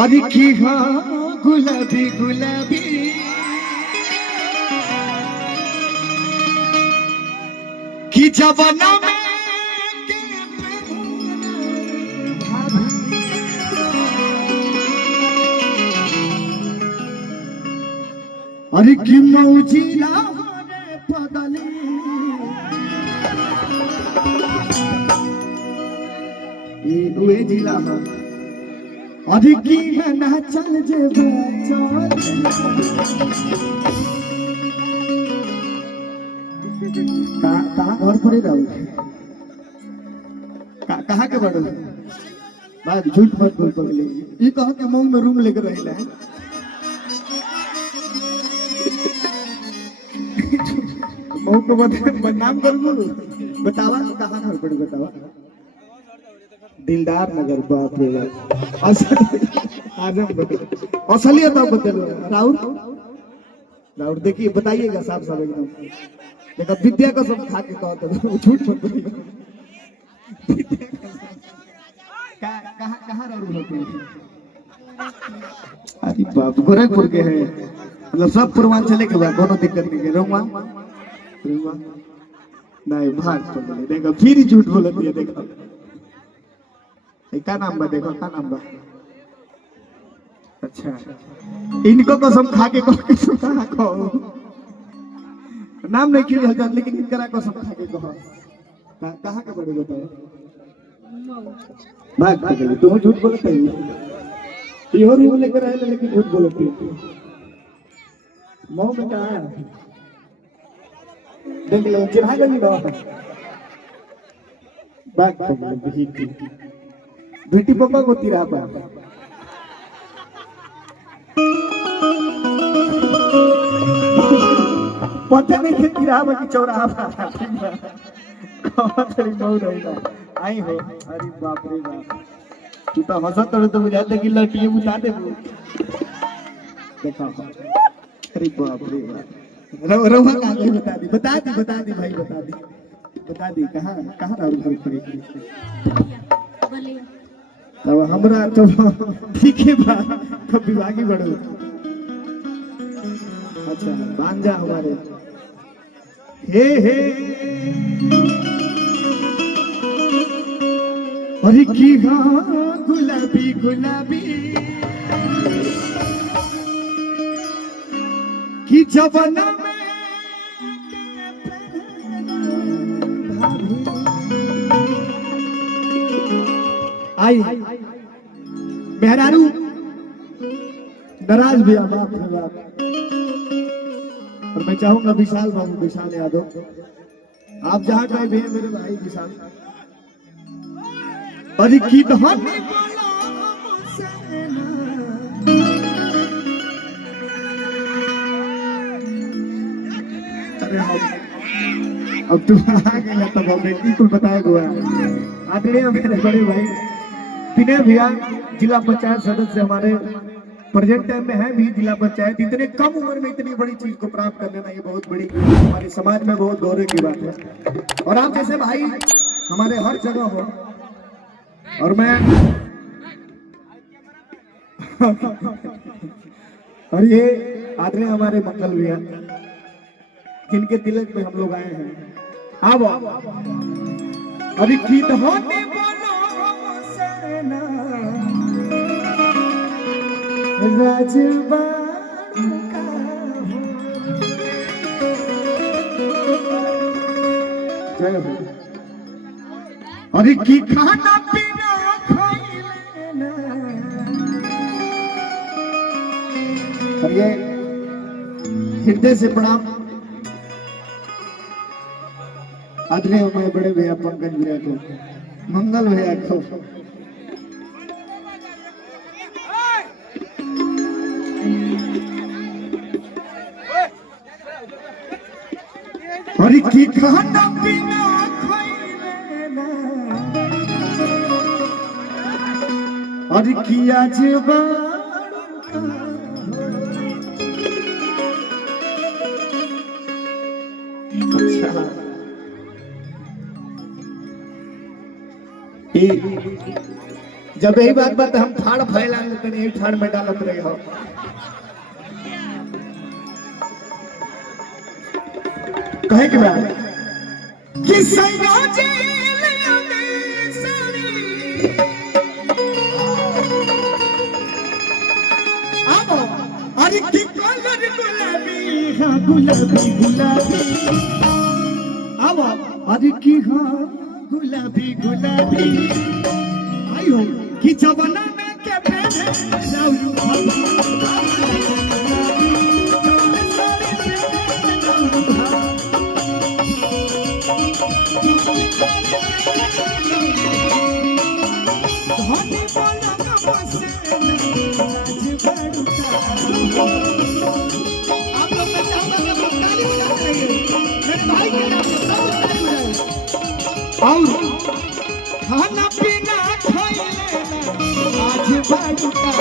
अरे की हाँ गुलाबी गुलाबी की जवाना में अरे की मौजिला पगली ये जिला अरे की ना चल जे कहाँ घर पर ही रहू कहाँ के बड़ो बात झूठ मत बोल पगले ये कहो के मऊ में रूम लेकर रहिला है मऊ को बदनाम करूँ बतावा कहाँ घर पर बतावा दिलदार नगर बाप रे बाप असलियत बदलो राहुल राहुल देखिए बताइएगा साफ साफ एकदम देखा विद्या का सब खा के कहो झूठ मत बोलिए कहाँ राहुल होते हैं अरे बाप गोरखपुर के हैं मतलब सब पूर्वांचल के बाद कोनो दिक्कत नहीं है रोमा नहीं भाग तो बोले देखो फिर ही झूठ बोलती है देखो क्या नाम बा देखो क्या नाम बा अच्छा इनको कसम खा के कहो नाम नहीं क्यों हल्का लेकिन इनका कसम खा के कहो कहाँ के बड़े बताओ भाग तो तुम झूठ बोलते हो इहो रूम लेकर आए लेकिन झूठ बोलते हो मऊ में क्या है देख लो चिढ़ा गई भाग तो बेटी पापा को तिरा पा पता नहीं कि तिरा बा कि चौराहा कहाँ तेरी मऊ रहेगा आई हो अरे बाप रे बाप तू तो हंसत तो बुझाते कि लड़की बुता दे देखा अरे बाप रे बाप रोहा कहाँ गई बता दी भाई बता दी कहाँ राहुल घर पर तब हमरा तो ठीक है बा कब विभागी बढ़ो अच्छा बांजा हमारे हे अरे की हाँ गुलाबी गुलाबी की जवाना में आई मेहरारू नाराज भी बाप रे बाप और मैं चाहूंगा विशाल यादव आप जहां गए भी मेरे भाई विशाल अरे की अरे अब तुम आ गए तब बिल्कुल बताया हुआ आदरणीय मेरे बड़े भाई विनय भैया जिला पंचायत सदस्य हमारे प्रेजेंट टाइम में है भी जिला पंचायत इतने कम उम्र में इतनी बड़ी चीज को प्राप्त कर लेना ये बहुत बड़ी हमारे समाज में बहुत गौरव की बात है और आप जैसे भाई हमारे हर जगह हो और मैं और ये आदरणीय हमारे मंगल भैया जिनके तिलक में हम लोग आए हैं अब अरे की होने अरे की खाना पीना और ये हृदय से प्रणाम आदरणीय हमारे बड़े भैया पंकज भैया को मंगल भैया को और की खाना पीना और किया अच्छा जब यही बात बात हम फाड़ फैला तो यही फाड़ में डालत रहे हो। कहे के बाद कि सैया अरे की कलर गुलाबी, हाँ गुलाबी गुलाबी, अब अरे की हाँ गुलाबी गुलाबी, आई हो कि जवाना में के पहने जाऊं और खाना पीना आज बाटुका।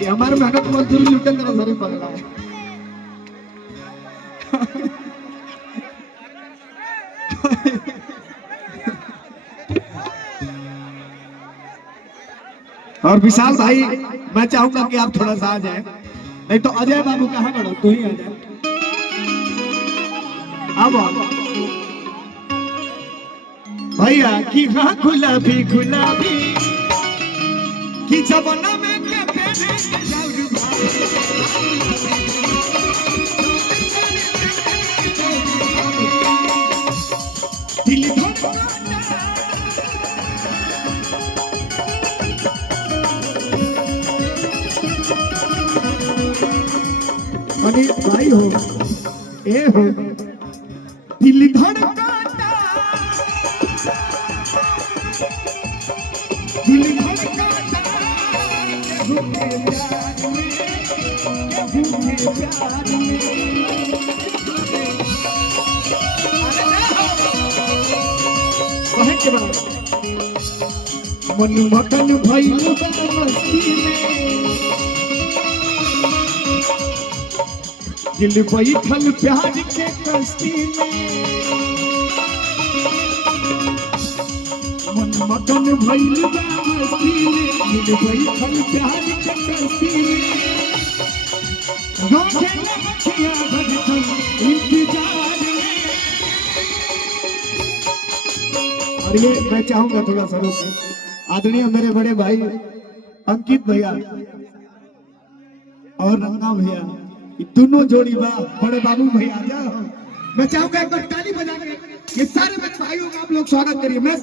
ये हमारे मेहनत मजदूरी लुटन तरह जरूर पगला है। और विशाल भाई मैं चाहूंगा कि आप थोड़ा सा आ जाए, नहीं तो अजय बाबू कहाँ खड़ो, तू ही आ जाए। अब भैया कि हाँ गुलाबी गुलाबी कि जवाना में के पहने अरे भाई हो ए हो दिल धड़काता, दिल धड़काता मन मगन भइल मस्ती में, दिल बैठल प्यार के कश्ती में, मन मगन भइल मस्ती में, दिल बैठल प्यार के कश्ती में, रोके लखिया धड़कन इंतजार में। और ये मैं चाहूंगा थोड़ा सा रोके, आदरणीय मेरे बड़े भाई अंकित भैया और रंगा भैया, दोनों जोड़ी बड़े बाबू भैया आ जाओ। मैं चाहूंगा एक बार ताली बजा के ये सारे भाइयों का आप लोग स्वागत करिए। मैं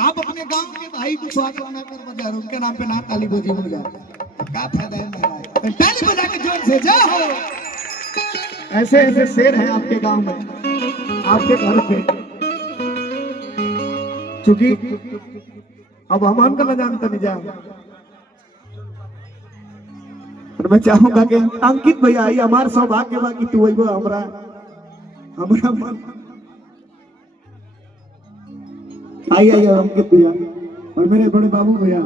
आप अपने गांव के भाई को स्वागत ना कर बजा रहे, उनके नाम पे ना ताली बजी हो जाए, क्या फायदा है मेरा? ताली बजा के जोर से जाओ। ऐसे ऐसे शेर हैं आपके गांव में, आपके घर पे, चूंकि अब हम का जानता नहीं जाओ। मैं चाहूंगा कि अंकित भैया आई, हमारे सौभाग्य बाकी तू वही हमरा मन आई अंकित भैया और मेरे बड़े बाबू भैया।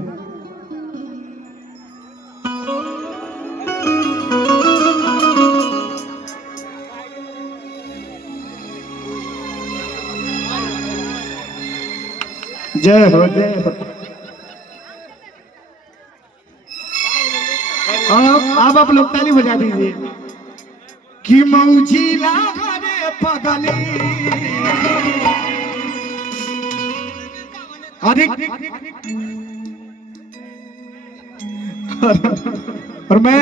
जय हो जय हो। आप लोग ताली बजा दीजिए कि मौजिला रे पगली। अरे और मैं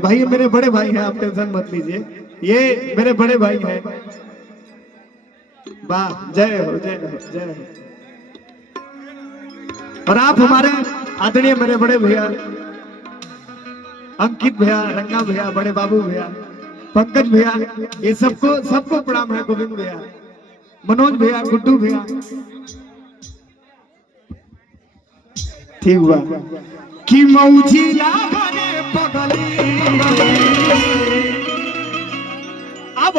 भाई, मेरे बड़े भाई हैं, आप टेंशन मत लीजिए, ये मेरे बड़े भाई हैं। वाह जय हो जय हो जय हो। और आप हमारे आदरणीय मेरे बड़े भैया अंकित भैया, रंगा भैया, बड़े बाबू भैया, पंकज भैया, ये सबको प्रणाम है। गोविंद भैया, मनोज भैया, गुड्डू भैया, ठीक हुआ कि मौजिला रे पगली। अब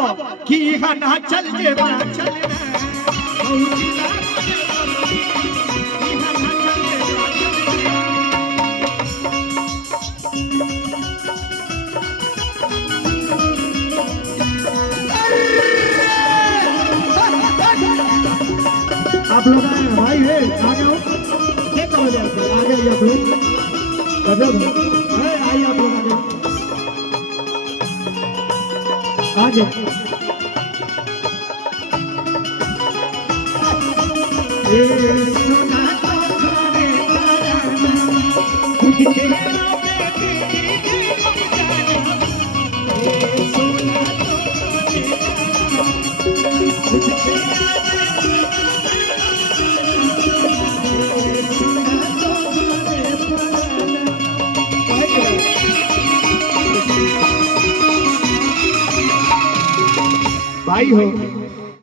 कि ना चल जेबा चल मौजिला आप लोग आए हैं भाई है आगे हो क्या करोगे आप लोग आगे आइए आप लोग गजब है आइए आप लोग आगे आगे भाई हो